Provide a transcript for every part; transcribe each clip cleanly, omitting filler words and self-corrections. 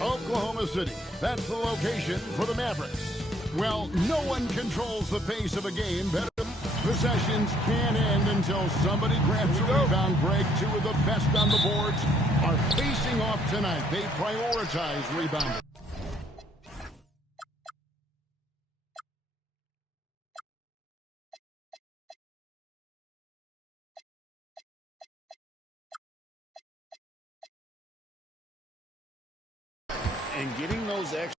Oklahoma City. That's the location for the Mavericks. Well, no one controls the pace of a game better. Possessions can't end until somebody grabs a rebound. Greg, two of the best on the boards are facing off tonight. They prioritize rebounding. And getting those extra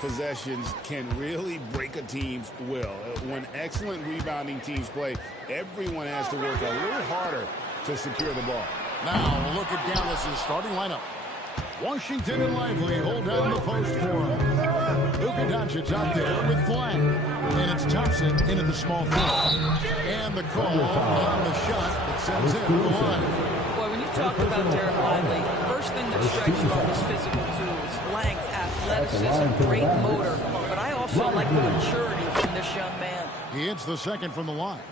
possessions can really break a team's will. When excellent rebounding teams play, everyone has to work a little harder to secure the ball. Now a look at Dallas's starting lineup. Washington and Lively hold down the post for him. Luka Doncic out there with flag. And it's Thompson into the small field. And the call on the shot that sends him to the line. Boy, when you talk about Derek Lively, first thing that strikes you off his physical tools, length, athleticism, great motor. But I also like the maturity from this young man. He hits the second from the line.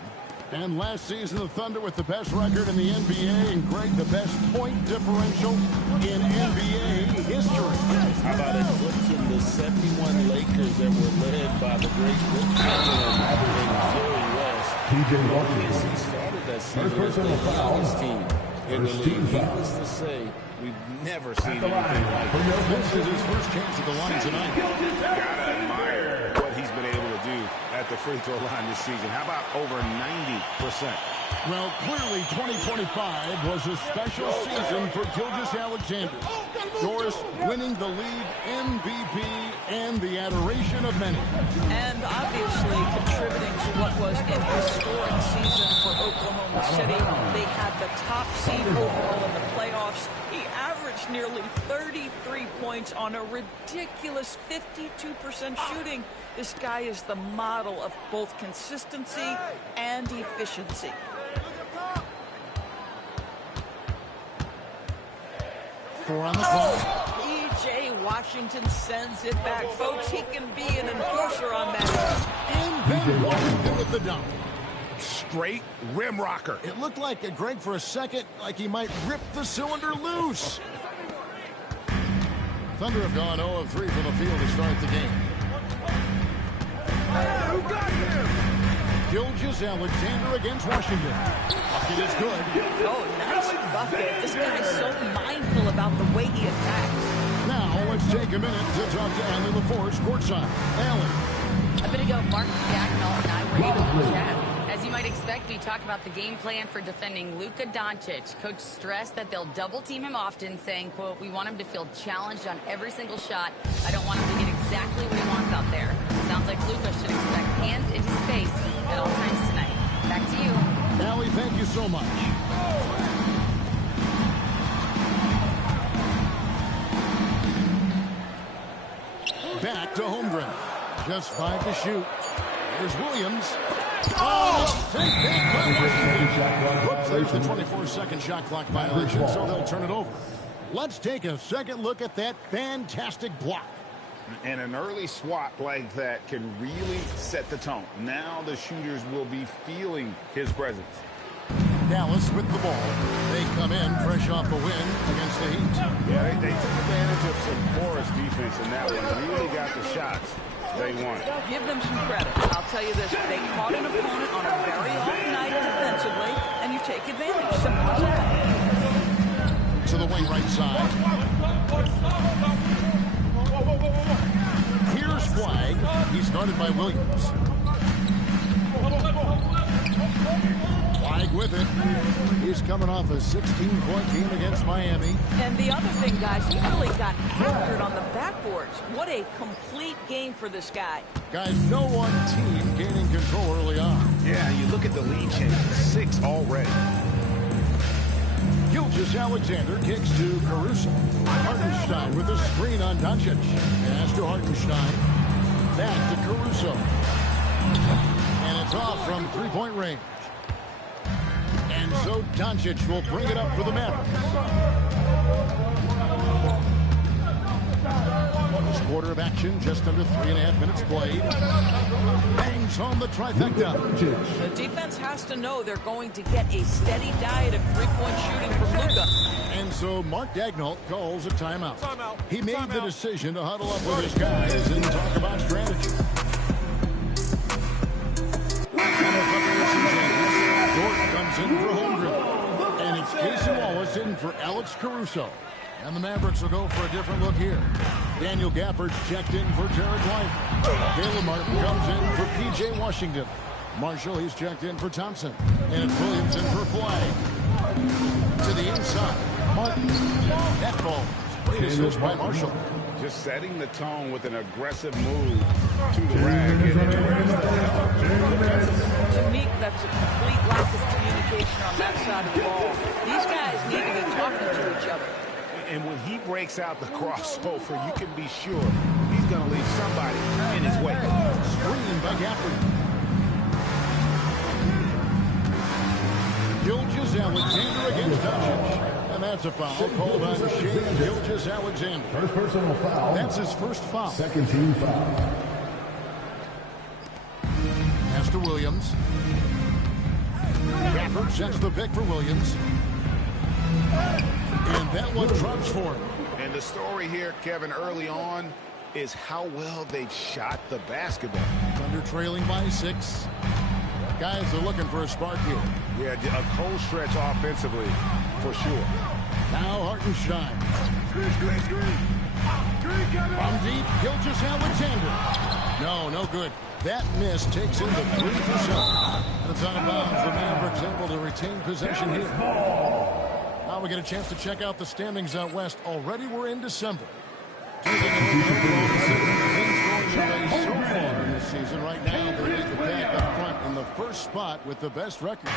And last season, the Thunder with the best record in the NBA, and Greg, the best point differential in NBA history. How about eclipsing the 71 Lakers that were led by the great Rick Chamberlain and Jerry West? TJ Washington. He started that season as the youngest team in the league. Needless to say, we've never seen anything like it. This is his first chance at the line tonight. Gotta admire what he's been able to do at the free throw line this season. How about over 90%? Well, clearly 2025 was a special season for Gilgeous Alexander. Doris winning the league MVP and the adoration of many. And obviously contributing to what was an historic season for Oklahoma City. They had the top seed overall in the playoffs. He averaged nearly 33 points on a ridiculous 52% shooting. This guy is the model of both consistency and efficiency. Four on the clock. P.J. Washington sends it back. Folks, he can be an enforcer on that. And then Washington with the dunk. Straight rim rocker. It looked like Greg for a second, like he might rip the cylinder loose. Thunder have gone 0 of 3 from the field to start the game. Who got him? Gilgeous Alexander against Washington. Bucket is good. Oh, nice bucket. This guy's so mindful about the way he attacks. Now let's take a minute to talk to Allie LaForce courtside. Allie. A bit ago, Mark Dagnall and I were able to chat. As you might expect, we talk about the game plan for defending Luka Doncic. Coach stressed that they'll double team him often, saying, quote, "We want him to feel challenged on every single shot. I don't want him to get exactly what he wants out there." Sounds like Luka should expect hands in his face at all times tonight. Back to you. Allie, thank you so much. Back to Holmgren. Just 5 to shoot. Here's Williams. Oh, take that. Whoops, there's the 24-second shot clock violation, so they'll turn it over. Let's take a second look at that fantastic block. And an early swat like that can really set the tone. Now the shooters will be feeling his presence. Dallas with the ball. They come in fresh off a win against the Heat. Yeah, they took advantage of some porous defense in that one. Really got the shots they want. Give them some credit. I'll tell you this. They caught an opponent on a very off night defensively, and you take advantage. Simple as that. To the wing right side. Here's Flag. He's started by Williams. Flag with it. He's coming off a 16-point game against Miami. And the other thing, guys, he really got captured on the backboards. What a complete game for this guy. Guys, no one team gaining control early on. Yeah, you look at the lead change. 6 already. Gilgeous Alexander kicks to Caruso. Hartenstein with a screen on Doncic. Pass to Hartenstein. Back to Caruso. And it's off from three-point range. And so Doncic will bring it up for the Mavericks. First quarter of action, just under 3.5 minutes played. Bangs home the trifecta. The defense has to know they're going to get a steady diet of three-point shooting from Luka. And so Mark Daigneault calls a timeout. He made the decision to huddle up with his guys and talk about strategy. Dort comes in for Holmgren. And it's Casey Wallace in for Alex Caruso. And the Mavericks will go for a different look here. Daniel Gafford's checked in for Jared White. Caleb Martin comes in for P.J. Washington. Marshall, he's checked in for Thompson. And it's Williamson for Flag. To the inside. Martin. Net ball. Great assist by Marshall. Just setting the tone with an aggressive move to the rag. To me, that's a complete lack of communication on that side of the ball. These guys need to be talking to each other. And when he breaks out the crossover, you can be sure he's going to leave somebody in his way. Screen by Gafford. Gilgeous-Alexander against Doncic. And that's a foul called on Shea Gilgeous-Alexander. First personal foul. That's his first foul. Second team foul. Pass to Williams. Gafford sets the pick for Williams. And that one drops for him. And the story here, Kevin, early on is how well they've shot the basketball. Thunder trailing by 6. Guys are looking for a spark here. Yeah, a cold stretch offensively, for sure. Now Hartenstein. From deep, Gilgeous-Alexander. No good. That miss takes in the 3 for 7. And it's out of bounds. The Mavericks able to retain possession here. Now we get a chance to check out the standings out west. Already we're in December. Taking a look at things going their way so far in this season. Right now, they lead the pack up front in the first spot with the best record.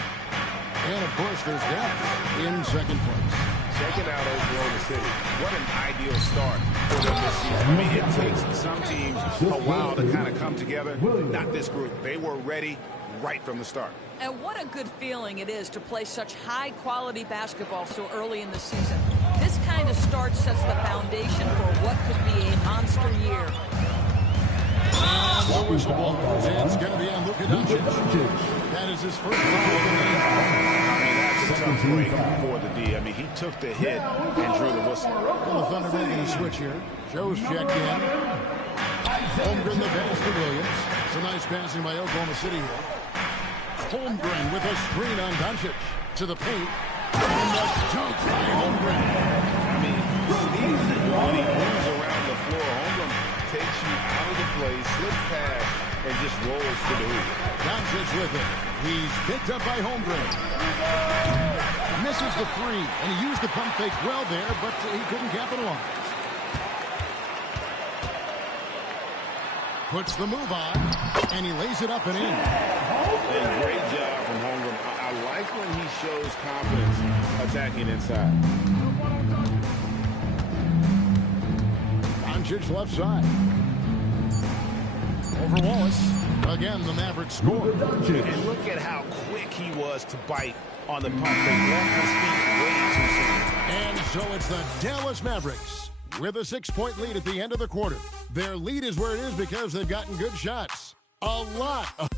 And, of course, there's depth in second place. Checking out Oklahoma City. What an ideal start for them this season. I mean, it takes some teams a while to kind of come together. Not this group. They were ready right from the start. And what a good feeling it is to play such high-quality basketball so early in the season. This kind of start sets the foundation for what could be a monster year. And the whistle ball. It's going to be on Luka Doncic. That is his first foul of the game. I mean, that's a tough break for the D. I mean, he took the hit and drew the whistle. Well, the Thunder making a switch here. Joe's checked in. Holmgren the pass to Williams. It's a nice passing by Oklahoma City here. Holmgren with a screen on Doncic to the paint. And the dunk by Holmgren. I mean, easy when he moves around the floor. Holmgren takes you out of the play, slips past, and just rolls to the hoop. Doncic with it. He's picked up by Holmgren. Misses the 3, and he used the pump fake well there, but he couldn't capitalize. Puts the move on, and he lays it up and in. And great job from Holmgren. I like when he shows confidence attacking inside. Doncic left side. Over Wallace. Again, the Mavericks score. And look at how quick he was to bite on the pump fake. Left his feet way too soon. And so it's the Dallas Mavericks with a 6-point lead at the end of the quarter. Their lead is where it is because they've gotten good shots. A lot of...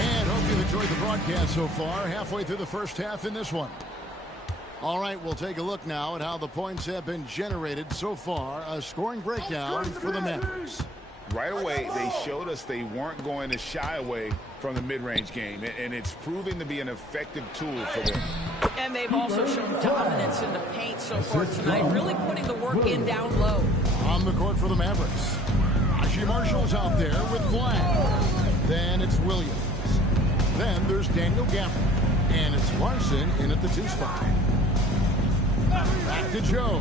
And hope you've enjoyed the broadcast so far. Halfway through the first half in this one. All right, we'll take a look now at how the points have been generated so far. A scoring breakdown for the Mavericks. Right away, they showed us they weren't going to shy away from the mid-range game, and it's proving to be an effective tool for them. And they've also shown dominance in the paint so far tonight, really putting the work in down low. On the court for the Mavericks, Ashi Marshall's out there with Flag. Then it's Williams. Then there's Daniel Gafford. And it's Larson in at the 2 spot. Back to Joe.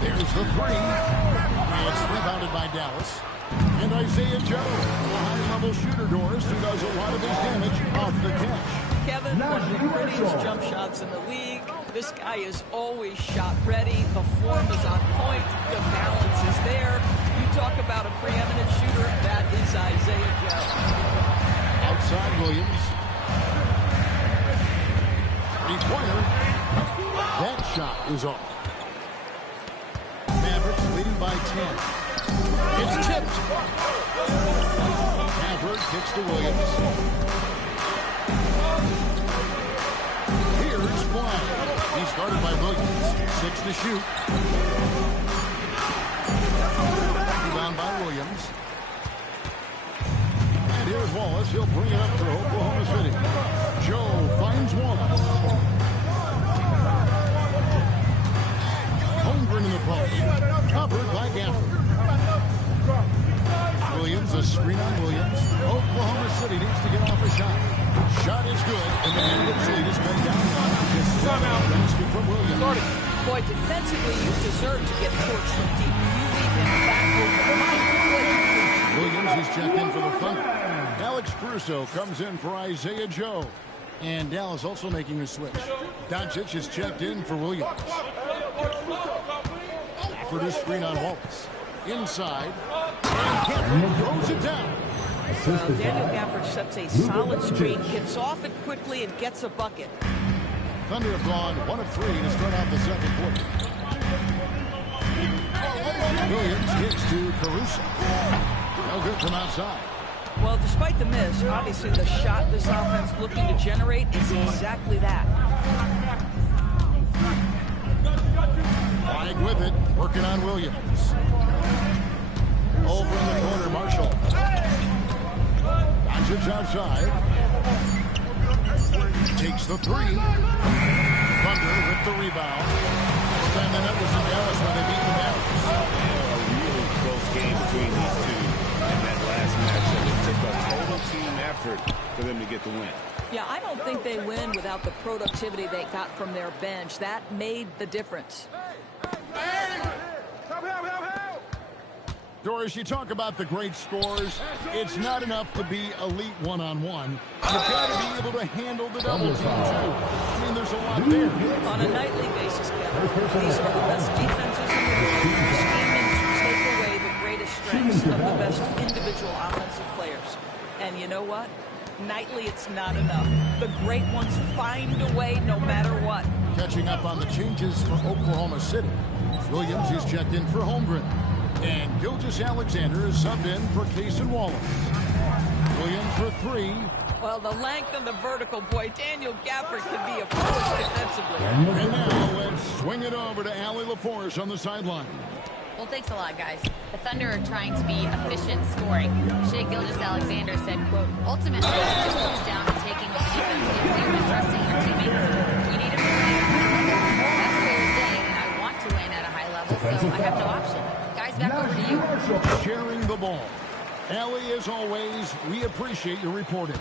There's the 3. It's rebounded by Dallas. And Isaiah Joe, a high-level shooter, Doris, who does a lot of his damage off the catch. Kevin, one of the prettiest jump shots in the league. This guy is always shot ready. The form is on point. The balance is there. You talk about a preeminent shooter, that is Isaiah Joe. Outside Williams. 3-pointer. That shot is off. Mavericks leading by 10. It's tipped. Maverick kicks to Williams. Here's Fly. He's guarded by Williams. 6 to shoot. Rebound by Williams. And here's Wallace. He'll bring it up for Oklahoma City. Joe finds Wallace. Holmgren in the post. Covered by Gafford. Williams, a screen on Williams. Oklahoma City needs to get off a shot. Shot is good, and the Mavericks lead is back down. Basket from Williams. Boy, defensively, you deserve to get torched from deep. You leave him back over. My goodness. Williams is checked in for the Thunder. Alex Caruso comes in for Isaiah Joe. And Dallas also making a switch. Doncic is checked in for Williams. For this screen on Wallace. Inside. And Gafford throws it down. Well, Daniel Gafford sets a solid screen, gets off it quickly, and gets a bucket. Thunder have gone 1 of 3 to start out the second quarter. Williams hits to Caruso. No good from outside. Well, despite the miss, obviously the shot this offense looking to generate is exactly that. Flag with it, working on Williams. Over in the corner, Marshall. Doncic outside. Takes the 3. Thunder with the rebound. Last time the net was in Dallas when they beat the Mavericks. A really close game between these two. And that last matchup, it took a total team effort for them to get the win. Yeah, I don't think they win without the productivity they got from their bench. That made the difference. Doris, you talk about the great scores. It's not enough to be elite one-on-one. You've got to be able to handle the double team, too. I mean, there's a lot there. On a nightly basis, Kevin, these are the best defenses in the world, scheming to take away the greatest strengths of the best individual offensive players. And you know what? Nightly, it's not enough. The great ones find a way no matter what. Catching up on the changes for Oklahoma City. Williams is checked in for Holmgren. And Gilgeous-Alexander is subbed in for Cason Wallace. Williams for 3. Well, the length and the vertical, boy, Daniel Gafford can be a force defensively. And now let's swing it over to Allie LaForce on the sideline. Well, thanks a lot, guys. The Thunder are trying to be efficient scoring. Shea Gilgeous-Alexander said, quote, ultimately, it just comes down to taking what the defense gives you and trusting your teammates. You need to play at a high level. That's clear as day, and I want to win at a high level, so I have no option. Guys, back over to you. Sharing the ball. Allie, as always, we appreciate your reporting.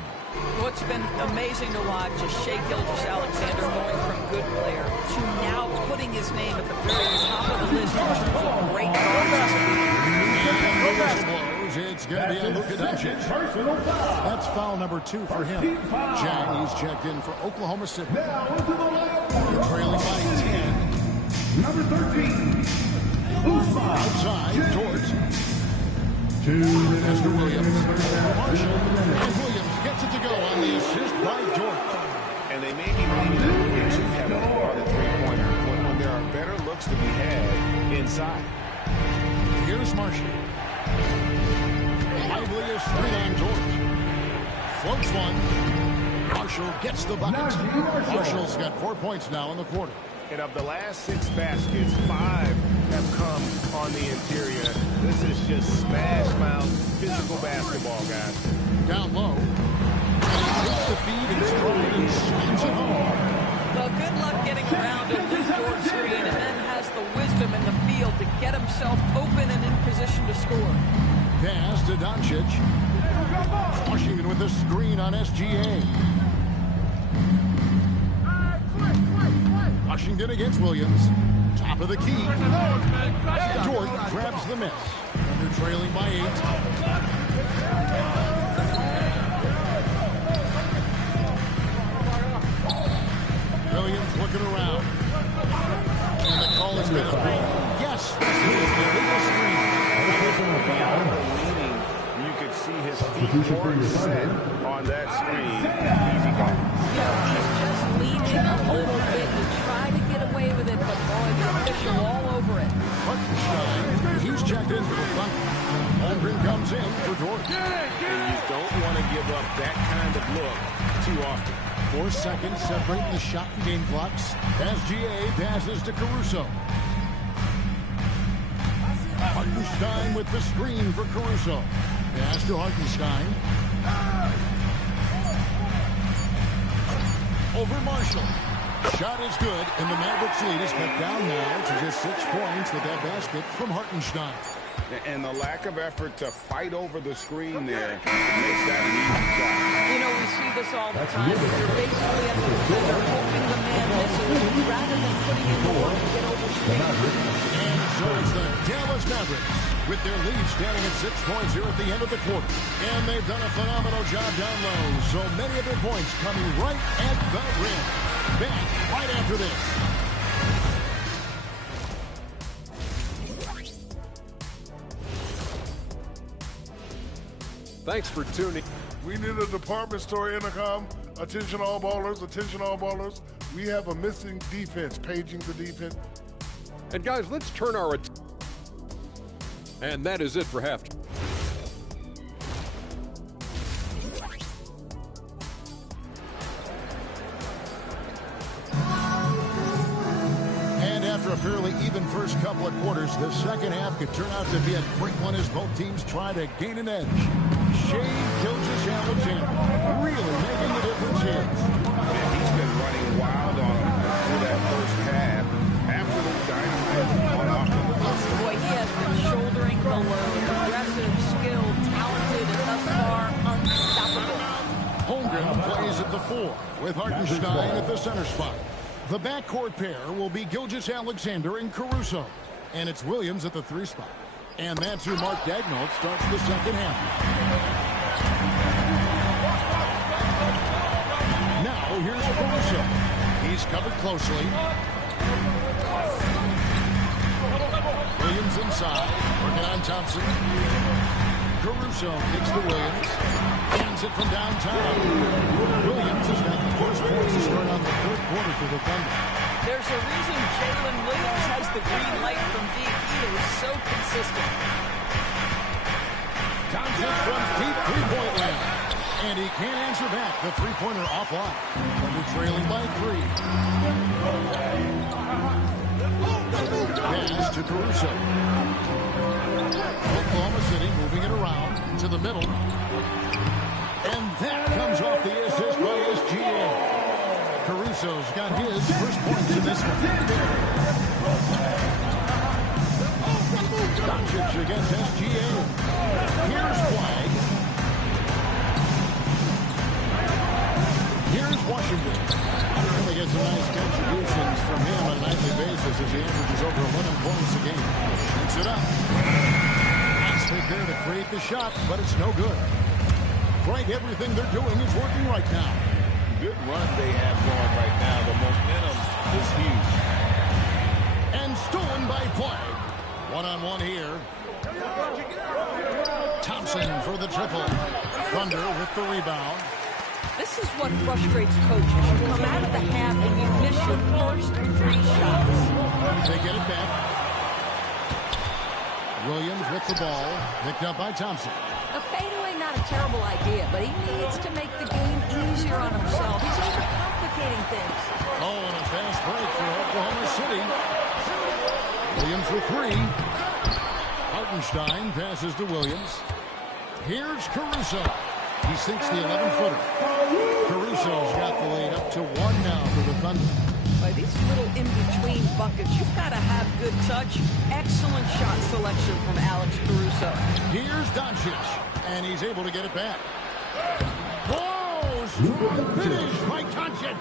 What's been amazing to watch is Shea Gilgeous-Alexander going from good player to now putting his name at the very top of the list in terms of great Blows. It's going to be a Luka Doncic. That's foul number 2 for him. Jang, he's checked in for Oklahoma City. Trailing by 10. Number 13. Outside, George. To Mr. Williams. Marshall. And Williams gets it to go on the assist by George. And they may be leaning a little bit too heavily on the three-pointer when there are better looks to be had inside. Here's Marshall. Liveliest screen on George. Floats one. Marshall gets the bucket. Marshall's got 4 points now in the quarter. And of the last 6 baskets, 5 have come on the interior. This is just smash-mouth physical basketball, guys. Down low. Takes the feed and strong and swings it home. Well, good luck getting around a Luke Dort screen, and then has the wisdom in the field to get himself open and in position to score. Pass to Doncic. Washington with a screen on SGA. Washington against Williams. Top of the key. Dort grabs the miss. Under trailing by 8. Williams looking around. And the call is going to be, yes, this is the illegal screen. You could see his feet more set on that screen. Easy call. You know, he's just leaning a little bit to try to get away okay with it, but boy, the official all over it. Hartenstein, he's checked in for the Thunder. Holmgren comes in for Dort. And you don't want to give up that kind of look too often. 4 seconds separating the shot and game clocks. SGA passes to Caruso. Hartenstein with the screen for Caruso. Pass to Hartenstein. Over Marshall. Shot is good, and the Mavericks lead is cut down now to just 6 points with that basket from Hartenstein. And the lack of effort to fight over the screen there makes that an easy shot. You know, we see this all the time. You're basically at the defender hoping the man misses rather than putting in the work to get over screen. And so it's the Dallas Mavericks with their lead standing at 6 points here at the end of the quarter. And they've done a phenomenal job down low. So many of their points coming right at the rim. Back right after this. Thanks for tuning. We need a department store intercom. Attention all ballers, attention all ballers. We have a missing defense, paging the defense. And guys, let's turn our attention. And that is it for halftime. After a fairly even first couple of quarters, the second half could turn out to be a quick one as both teams try to gain an edge. Shea Gilgeous-Alexander really making a difference here. Man, he's been running wild on him for that first half. Absolute dynamite on offense. Boy, he has been shouldering the load. Aggressive, skilled, talented, and thus far unstoppable. Holmgren plays at the 4 with Hartenstein at the center spot. The backcourt pair will be Gilgeous-Alexander and Caruso. And it's Williams at the 3 spot. And that's who Mark Daigneault starts the second half. Now here's Caruso. He's covered closely. Williams inside. Working on Thompson. Caruso kicks to Williams. Hands it from downtown. Williams has got the first points to start on the third quarter for the Thunder. There's a reason Jalen Williams has the green light from deep. He is so consistent. Doncic from deep three-point land. And he can't answer back. The three-pointer offline. Thunder trailing by 3. Pass to Caruso. Oklahoma City moving it around to the middle. And that comes off the assist by SGA. Caruso's got his first points in this one. Doncic against SGA. Here's Flag. Here's Washington. Really gets some nice contributions from him on a nightly basis as he averages over 11 points a game. Shoots it up. Nice pick there to create the shot, but it's no good. Frank, everything they're doing is working right now. Good run they have going right now. The momentum is huge. And stolen by Flag. One-on-one here. Thompson for the triple. Thunder with the rebound. This is what frustrates coaches. You come out of the half and you miss your first 3 shots. They get it back. Williams with the ball. Picked up by Thompson. A fadeaway, not a terrible idea, but he needs to make the game easier on himself. He's overcomplicating things. Oh, and a fast break for Oklahoma City. Williams with 3. Hartenstein passes to Williams. Here's Caruso. He sinks the 11-footer. Caruso's got the lead up to 1 now for the Thunder. By these little in-between buckets, you've got to have good touch. Excellent shot selection from Alex Caruso. Here's Doncic, and he's able to get it back. Whoa! Strong finish by Doncic.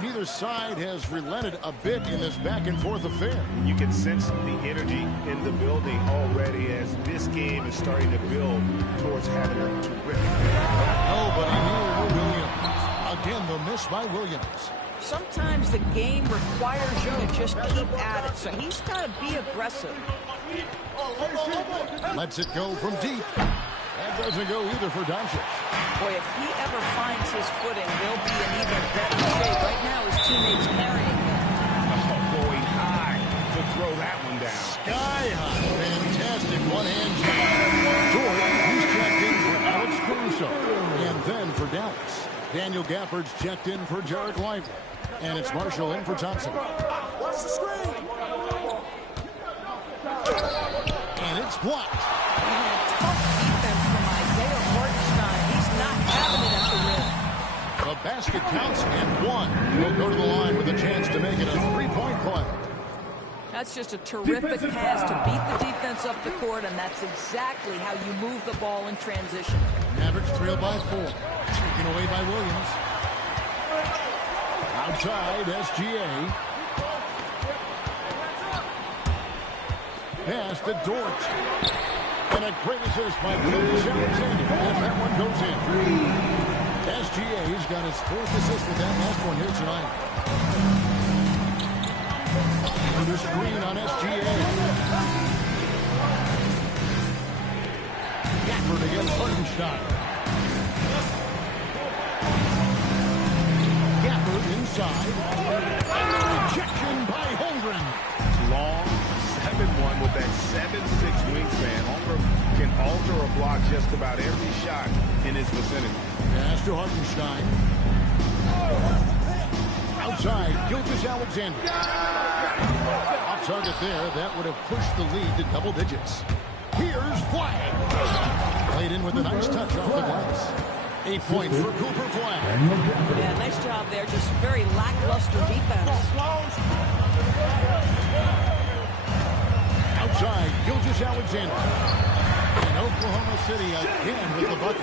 Neither side has relented a bit in this back-and-forth affair. You can sense the energy in the building already as this game is starting to build towards having a terrific game. Nobody near Williams. Again, the miss by Williams. Sometimes the game requires you to just keep at it, so he's got to be aggressive. Lets it go from deep. That doesn't go either for Doncic. Boy, if he ever finds his footing, they'll be in even better shape. Right now, his teammates carrying him. Going throw that one down. Sky high. Fantastic one-hand shot. Jordan, he's checked in for Alex Caruso. And then for Dallas, Daniel Gafford's checked in for Jarek Lively. And it's Marshall in for Thompson. What's the screen? And it's blocked. Tough defense from Isaiah Hartenstein. He's not having it at the rim. The basket counts and one. Will go to the line with a chance to make it a three-point play. That's just a terrific pass to beat the defense up the court, and that's exactly how you move the ball in transition. Mavericks trail by 4. Taken away by Williams. Outside, SGA. Pass to Dort. And a great assist by Gilgeous Alexander as that one goes in. SGA's got his 4th assist with that last one here tonight. For the screen on SGA. Gafford against Hartenstein. Gafford inside. Rejection by Holmgren. Long 7-1 with that 7'6" wingspan. Holmgren can alter a block just about every shot in his vicinity. Pass to Hartenstein. Outside, Gilgeous Alexander. Off target there. That would have pushed the lead to double digits. Here's Flag. Played in with a nice touch off the glass. 8 points for Cooper Flag. Yeah, nice job there. Just very lackluster defense. Outside, Gilgeous Alexander. And Oklahoma City again with the bucket.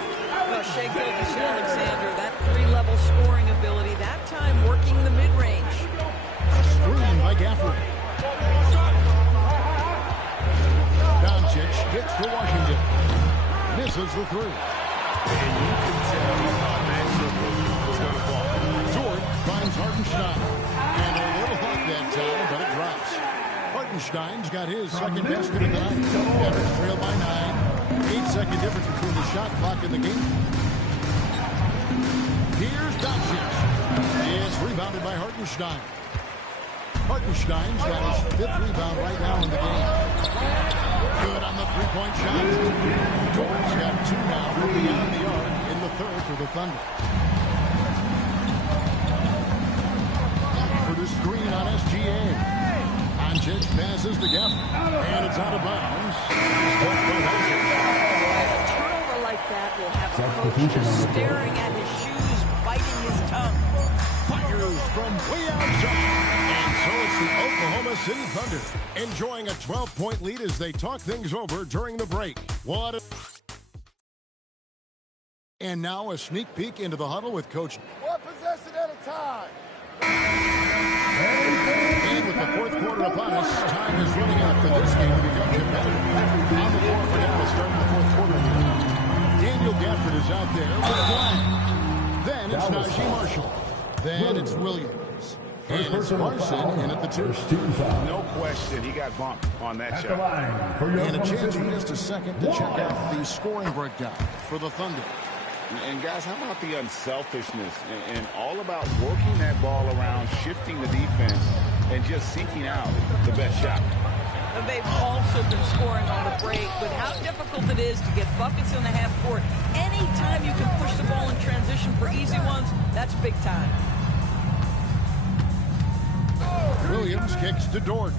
Well, Shai Gilgeous-Alexander, that 3-level scoring ability, that time working the mid-range. Screen by Gafford. Doncic gets to Washington. Misses the 3. And you can tell that triple was going to fall. Dort finds Hartenstein. And a little hot that time, but it drops. Hartenstein's got his second basket of the night. Mavericks trail by 9. 8-second difference between the shot clock and the game. Here's Doncic. It's rebounded by Hartenstein. Hartenstein's got his 5th rebound right now in the game. Good on the three-point shot. Dort's got 2 now from beyond the arc in the 3rd for the Thunder. For the screen on SGA. Doncic passes to Gafford. And it's out of bounds. A turnover like that will have a coach just staring at his shoes, biting his tongue. Fires from way outside. And so it's the Oklahoma City Thunder enjoying a 12-point lead as they talk things over during the break. And now a sneak peek into the huddle with Coach. One possession at a time. And with the 4th quarter upon us, time is running out for this game to become competitive. On the floor for Dallas starting the 4th quarter here. Daniel Gafford is out there with Flag. Then it's Najee Marshall. Then it's Williams. And it's Larson in at the 2. No question, he got bumped on that shot. And a chance in just a second to check out the scoring breakdown for the Thunder. And guys, how about the unselfishness and all about working that ball around, shifting the defense, and just seeking out the best shot. And they've also been scoring on the break with how difficult it is to get buckets in the half court. Anytime you can push the ball in transition for easy ones, that's big time. Williams kicks to Dort.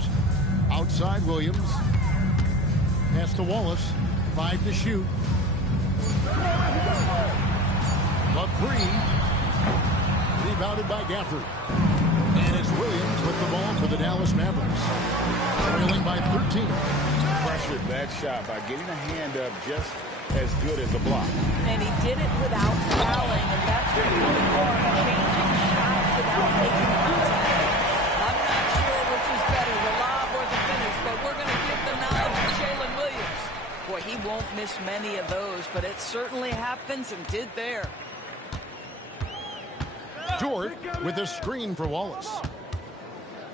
Outside Williams. Pass to Wallace. 5 to shoot. The 3. Rebounded by Gafford. And it's Williams with the ball for the Dallas Mavericks. Trailing by 13. Pressured that shot by getting a hand up just as good as a block. And he did it without fouling, and that's the really hard, changing shots without making contact. I'm not sure which is better, the lob or the finish, but we're going to give the nod to Jalen Williams. Boy, he won't miss many of those, but it certainly happens and did there. Dort with a screen for Wallace.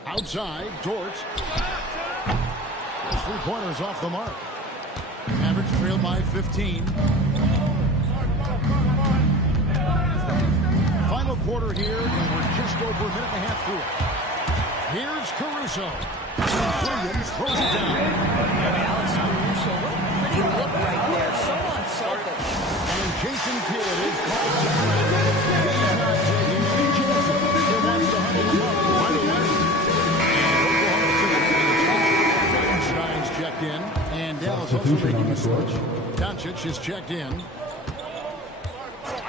Outside, Dort. His 3-pointers off the mark. Mavericks trail by 15. Final quarter here, and we're just over a minute and a half through it. Here's Caruso. Williams throws it down. Alex Caruso, what a pretty look right there. So unselfish. And Jason Kidd is called down. He's not taking any chances. He wants to huddle him up right away. And Stein's checked in. And Dallas also making a switch. Doncic is checked in.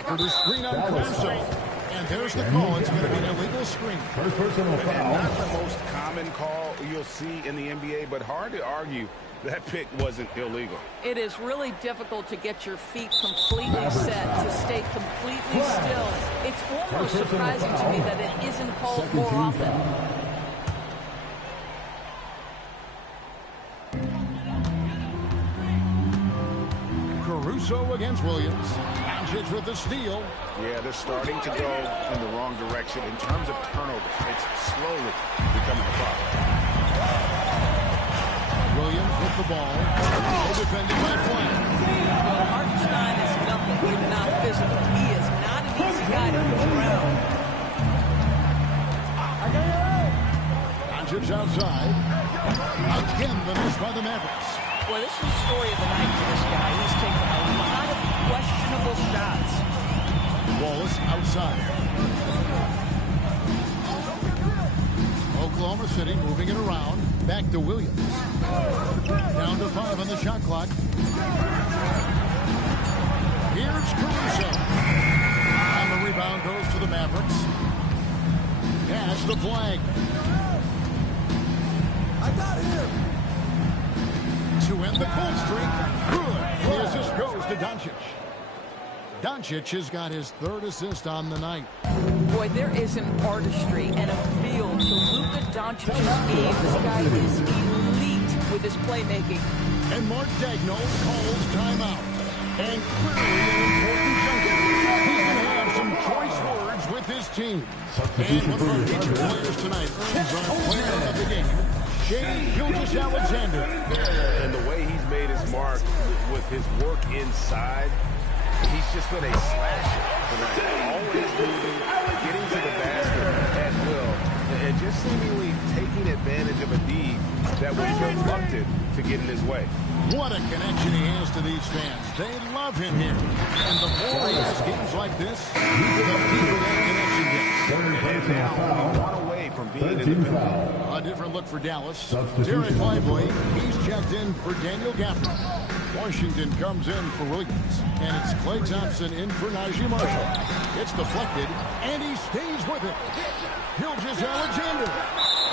For the screen on Caruso. And there's the call. It's going to be an illegal screen. And not the most common call you'll see in the NBA, but hard to argue that pick wasn't illegal. It is really difficult to get your feet completely set, to stay completely still. It's almost surprising to me that it isn't called more often. Caruso against Williams. Doncic with the steal. Yeah, they're starting to go in the wrong direction in terms of turnovers. It's slowly becoming a problem. Williams with the ball. Defended by Flynn. Well, Hartenstein is nothing if not physical. He is not an easy guy to push around. Doncic outside. Again, the miss by the Mavericks. Boy, this is the story of the night for this guy. He's taken a lot of questionable shots. Wallace outside. Oklahoma City moving it around. Back to Williams. Down to 5 on the shot clock. Here's Caruso. And the rebound goes to the Mavericks. Pass the flag. I got him. To end the cold streak. Good. The assist goes to Doncic. Doncic has got his 3rd assist on the night. Boy, there is an artistry and a feel to Luka Doncic's game. This guy is elite with his playmaking. And Mark Daigneault calls timeout. And clearly an important junket. He's going to have some choice words with his team. And one of our featured players tonight earns our player of the game, Shai Gilgeous-Alexander. And the way he's made his mark with his work inside, he's just been a slasher tonight. Always moving, getting to the basket at will, and just seemingly taking advantage of a D that was reluctant to get in his way. What a connection he has to these fans. They love him here. And the more he has games like this, the deeper that connection gets. And now, one away from being independent. A different look for Dallas. Derek Lively, he's checked in for Daniel Gafford. Washington comes in for Williams. And it's Klay Thompson in for Najee Marshall. It's deflected, and he stays with it. Gilgeous-Alexander.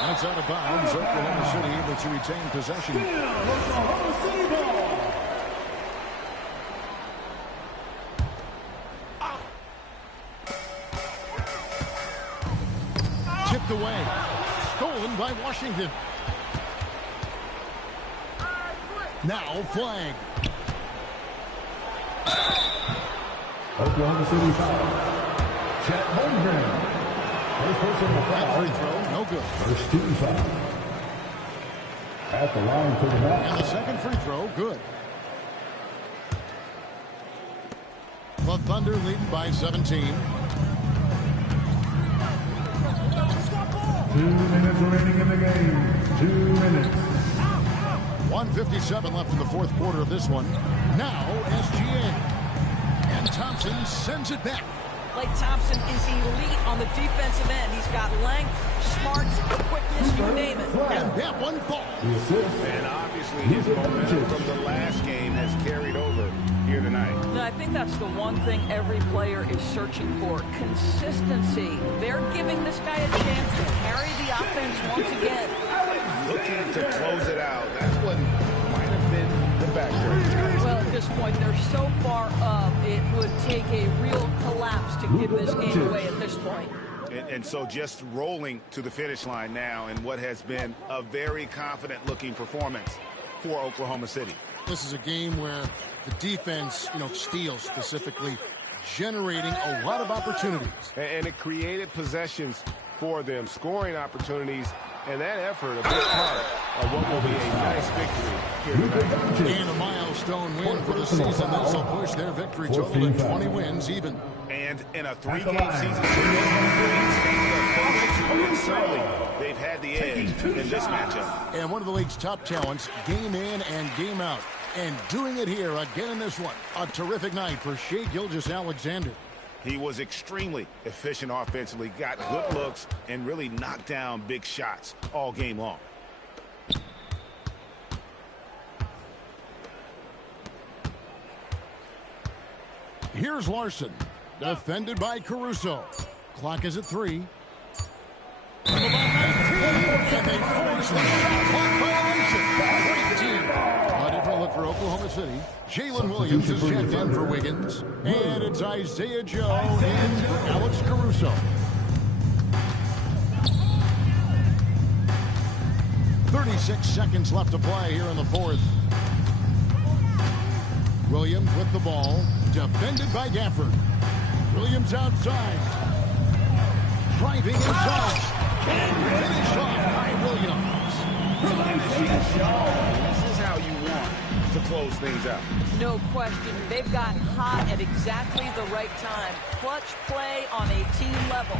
And it's out of bounds. Oklahoma City able to retain possession. Tipped away. Stolen by Washington. Now flag. Oklahoma City foul. Chet Holmgren. First personal foul. That free throw, no good. First team foul. At the line for the back. And the second free throw, good. The Thunder leading by 17. 2 minutes remaining in the game. 2 minutes. 1:57 left in the 4th quarter of this one. Now SGA. And Thompson sends it back. Klay Thompson is elite on the defensive end. He's got length, smarts, quickness, you name it. And that one falls. And obviously his momentum from the last game has carried over here tonight. And I think that's the one thing every player is searching for, consistency. They're giving this guy a chance to carry the offense once again. Looking to close it out. That's what might have been the factor. Well, at this point, they're so far up, it would take a real collapse to give this game away at this point. And so just rolling to the finish line now in what has been a very confident-looking performance for Oklahoma City. This is a game where the defense, steals specifically, generating a lot of opportunities. And it created possessions for them, scoring opportunities, and that effort a big part of what will be a nice victory here tonight. And a milestone win for the season. This will push their victory total to 20 wins even. And And in a 3-game season, certainly they've had the edge in this matchup. And one of the league's top talents, game in and game out. And doing it here again in this one. A terrific night for Shai Gilgeous-Alexander. He was extremely efficient offensively, got good looks, and really knocked down big shots all game long. Here's Larson, defended by Caruso. Clock is at 3. And they force the shot clock violation. Great team. A different look for Oklahoma City. Jalen Williams is checked in for Wiggins. And it's Isaiah Joe in for Alex Caruso. .36 seconds left to play here in the fourth. Williams with the ball, defended by Gafford. Williams outside. Driving inside. And finished off by Williams. This is how you want to close things out. No question. They've gotten hot at exactly the right time. Clutch play on a team level.